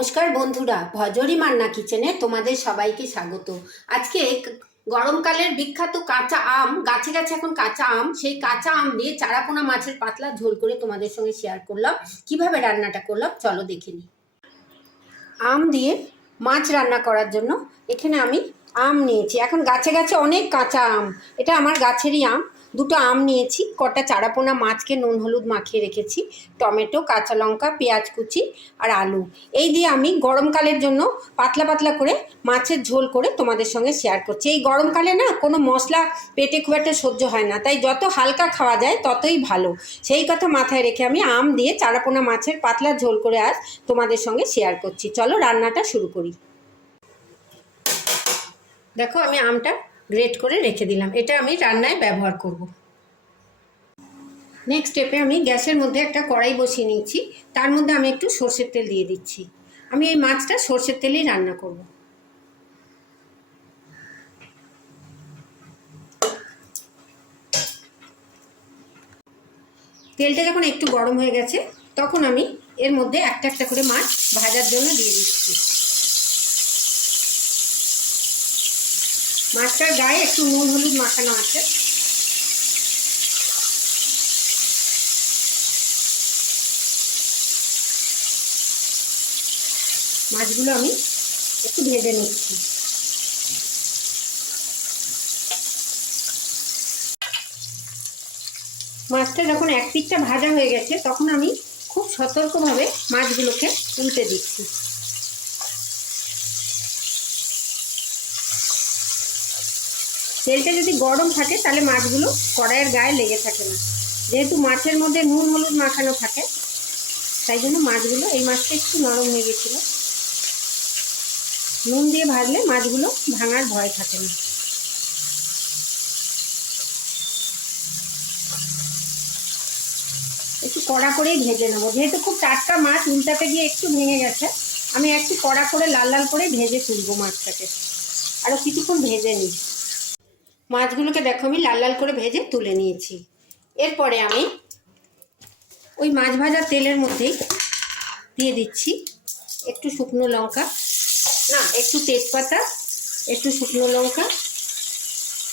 নমস্কার বন্ধুরা, ভজরি মান্না কিচেনে তোমাদের সবাইকে স্বাগত। আজকে গরমকালের বিখ্যাত কাঁচা আম, গাছে গাছে এখন কাঁচা আম, সেই কাঁচা আম দিয়ে চারাপোনা মাছের পাতলা ঝোল করে তোমাদের সঙ্গে শেয়ার করলাম। কিভাবে রান্নাটা করলাম চলো দেখে নিই। আম দিয়ে মাছ রান্না করার জন্য এখানে আমি আম নিয়েছি। এখন গাছে গাছে অনেক কাঁচা আম, এটা আমার গাছেরই আম। দুটো আম নিয়েছি, কটা চারাপোনা মাছকে নুন হলুদ মাখিয়ে রেখেছি, টমেটো, কাঁচা লঙ্কা, পেঁয়াজ কুচি আর আলু। এই দিয়ে আমি গরমকালের জন্য পাতলা পাতলা করে মাছের ঝোল করে তোমাদের সঙ্গে শেয়ার করছি। এই গরমকালে না কোনো মশলা পেটে খুব একটা সহ্য হয় না, তাই যত হালকা খাওয়া যায় ততই ভালো। সেই কথা মাথায় রেখে আমি আম দিয়ে চারাপোনা মাছের পাতলা ঝোল করে আজ তোমাদের সঙ্গে শেয়ার করছি। চলো রান্নাটা শুরু করি। দেখো আমি আমটা গ্রেট করে রেখে দিলাম, এটা আমি রান্নায় ব্যবহার করব। নেক্সট স্টেপে আমি গ্যাসের মধ্যে একটা কড়াই বসিয়ে নিচ্ছি, তার মধ্যে আমি একটু সর্ষের তেল দিয়ে দিচ্ছি। আমি এই মাছটা সর্ষের তেলেই রান্না করব। তেলটা যখন একটু গরম হয়ে গেছে তখন আমি এর মধ্যে একটা একটা করে মাছ ভাজার জন্য দিয়ে দিচ্ছি। মাছটার গায়ে একটু নুন হলুদ মাখানো আছে। মাছগুলো আমি একটু ভেজে নিচ্ছি। মাছটা যখন এক পিঠটা ভাজা হয়ে গেছে তখন আমি খুব সতর্কভাবে মাছগুলোকে উল্টে দিচ্ছি। তেলটা যদি গরম থাকে তাহলে মাছগুলো কড়াইয়ের গায়ে লেগে থাকে না। যেহেতু মাছের মধ্যে নুন হলুদ মাখানো থাকে তাই জন্য মাছগুলো, এই মাছটা একটু নরম হয়ে গেছিলো। নুন দিয়ে ভাজলে মাছগুলো ভাঙার ভয় থাকে না। একটু কড়া করেই ভেজে নেবো, যেহেতু খুব টাটকা মাছ, উল্টাতে গিয়ে একটু ভেঙে গেছে। আমি একটু কড়া করে লাল লাল করে ভেজে তুলবো মাছটাকে। আরও কিছুক্ষণ ভেজে নিই। মাছগুলোকে দেখো আমি লাল লাল করে ভেজে তুলে নিয়েছি। এরপরে আমি ওই মাছ ভাজা তেলের মধ্যেই দিয়ে দিচ্ছি একটু শুকনো লঙ্কা, না একটু তেজপাতা, একটু শুকনো লঙ্কা,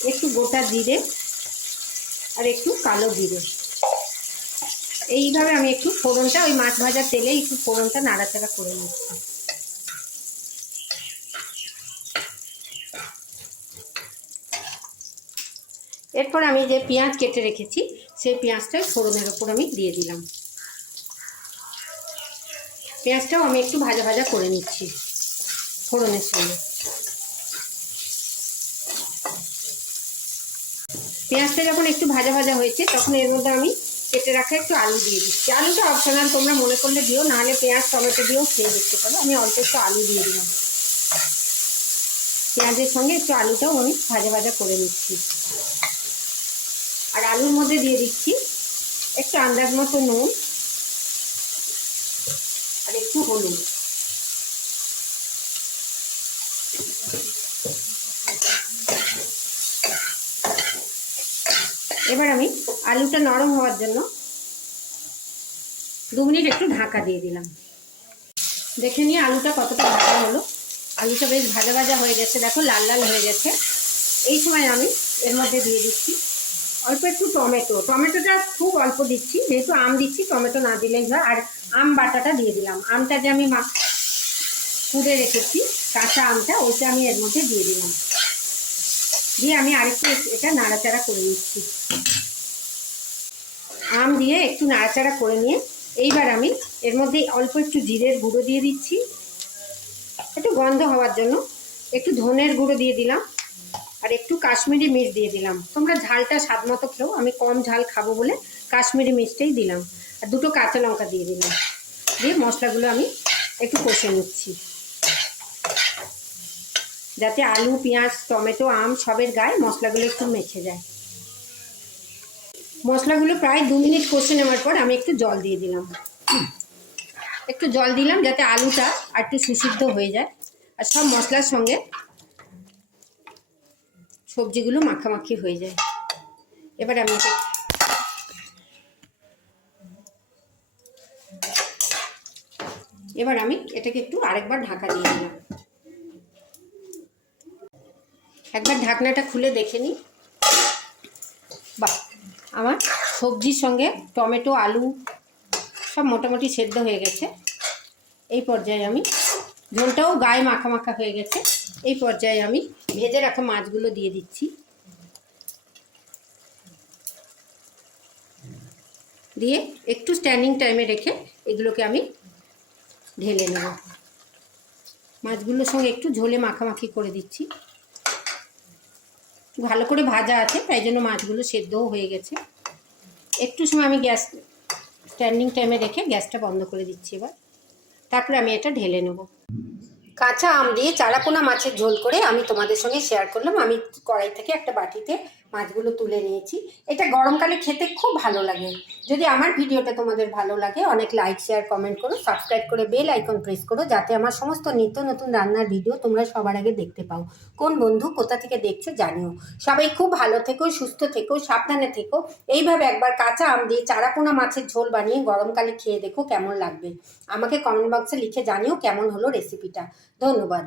একটু গোটা জিরে আর একটু কালো জিরে। এইভাবে আমি একটু ফোড়নটা, ওই মাছ ভাজার তেলে একটু ফোড়নটা নাড়াচাড়া করে নিচ্ছি। এরপর আমি যে পেঁয়াজ কেটে রেখেছি সেই পেঁয়াজটা ফোড়নের ওপর আমি দিয়ে দিলাম। পেঁয়াজটাও আমি একটু ভাজা ভাজা করে নিচ্ছি ফোড়নের সঙ্গে। পেঁয়াজটা যখন একটু ভাজা ভাজা হয়েছে তখন এর মধ্যে আমি কেটে রাখা একটু আলু দিয়ে দিচ্ছি। আলুটা অপশনাল, তোমরা মনে করলে দিও, নাহলে পেঁয়াজ টমেটো দিয়েও খেয়ে দেখতে পারো। আমি অল্প একটু আলু দিয়ে দিলাম। পেঁয়াজের সঙ্গে একটু আলুটাও আমি ভাজা ভাজা করে নিচ্ছি। আর আলুর মধ্যে দিয়ে দিচ্ছি একটু আন্দাজ মতো নুন আর একটু হলুদ। এবার আমি আলুটা নরম হওয়ার জন্য 2 মিনিট একটু ঢাকা দিয়ে দিলাম। দেখে নিয়ে আলুটা কতটা ভাজা হলো। আলুটা বেশ ভাজা ভাজা হয়ে গেছে, দেখো লাল লাল হয়ে গেছে। এই সময় আমি এর মধ্যে দিয়ে দিচ্ছি অল্প একটু টমেটো। টমেটোটা খুব অল্প দিচ্ছি, যেহেতু আম দিচ্ছি টমেটো না দিলেই হয়। আর আম বাটাটা দিয়ে দিলাম। আমটা যে আমি কুড়ে রেখেছি কাঁচা আমটা, ওইটা আমি এর মধ্যে দিয়ে দিলাম। দিয়ে আমি আরেকটু এটা নাড়াচাড়া করে নিচ্ছি। আম দিয়ে একটু নাড়াচাড়া করে নিয়ে এইবার আমি এর মধ্যে অল্প একটু জিরের গুঁড়ো দিয়ে দিচ্ছি, একটু গন্ধ হওয়ার জন্য। একটু ধনের গুঁড়ো দিয়ে দিলাম আর একটু কাশ্মীরি মির্চ দিয়ে দিলাম। তোমরা ঝালটা স্বাদ মতো খেও, আমি কম ঝাল খাবো বলে কাশ্মীরি মির্চটাই দিলাম। আর 2টো কাঁচা লঙ্কা দিয়ে দিলাম। দিয়ে মশলাগুলো আমি একটু কষে নিচ্ছি, যাতে আলু, পেঁয়াজ, টমেটো, আম সবের গায়ে মশলাগুলো একটু মেখে যায়। মশলাগুলো প্রায় 2 মিনিট কষে নেওয়ার পর আমি একটু জল দিয়ে দিলাম। একটু জল দিলাম যাতে আলুটা আর একটু সুসিদ্ধ হয়ে যায় আর সব মশলার সঙ্গে সবজিগুলো মাখামাখি হয়ে যায়। এবার আমি এবার আমি এটাকে একটু আরেকবার ঢাকা দিয়ে দিলাম। একবার ঢাকনাটা খুলে দেখে নিই। বাহ, আমার সবজির সঙ্গে টমেটো আলু সব মোটামুটি সেদ্ধ হয়ে গেছে। এই পর্যায়ে আমি ঝোলটাও গায়ে মাখা মাখা হয়ে গেছে। এই পর্যায়ে আমি ভেজে রাখা মাছগুলো দিয়ে দিচ্ছি। দিয়ে একটু স্ট্যান্ডিং টাইমে রেখে এগুলোকে আমি ঢেলে নেব। মাছগুলোর সঙ্গে একটু ঝোলে মাখামাখি করে দিচ্ছি। ভালো করে ভাজা আছে, তাই জন্য মাছগুলো সেদ্ধও হয়ে গেছে। একটু সময় আমি গ্যাস স্ট্যান্ডিং টাইমে রেখে গ্যাসটা বন্ধ করে দিচ্ছি। এবার তারপরে আমি এটা ঢেলে নেব। কাঁচা আম দিয়ে চারাপোনা মাছের ঝোল করে আমি তোমাদের সঙ্গে শেয়ার করলাম। আমি কড়াই থেকে একটা বাটিতে মাছগুলো তুলে নিয়েছি। এটা গরমকালে খেতে খুব ভালো লাগে। যদি আমার ভিডিওটা তোমাদের ভালো লাগে, অনেক লাইক শেয়ার কমেন্ট করো, সাবস্ক্রাইব করে বেল আইকন প্রেস করো, যাতে আমার সমস্ত নিত্য নতুন রান্নার ভিডিও তোমরা সবার আগে দেখতে পাও। কোন বন্ধু কোথা থেকে দেখছো জানিও। সবাই খুব ভালো থেকো, সুস্থ থেকো, সাবধানে থেকো। এইভাবে একবার কাঁচা আম দিয়ে চারাপোনা মাছের ঝোল বানিয়ে গরমকালে খেয়ে দেখো কেমন লাগবে। আমাকে কমেন্ট বক্সে লিখে জানিও কেমন হলো রেসিপিটা। ধন্যবাদ।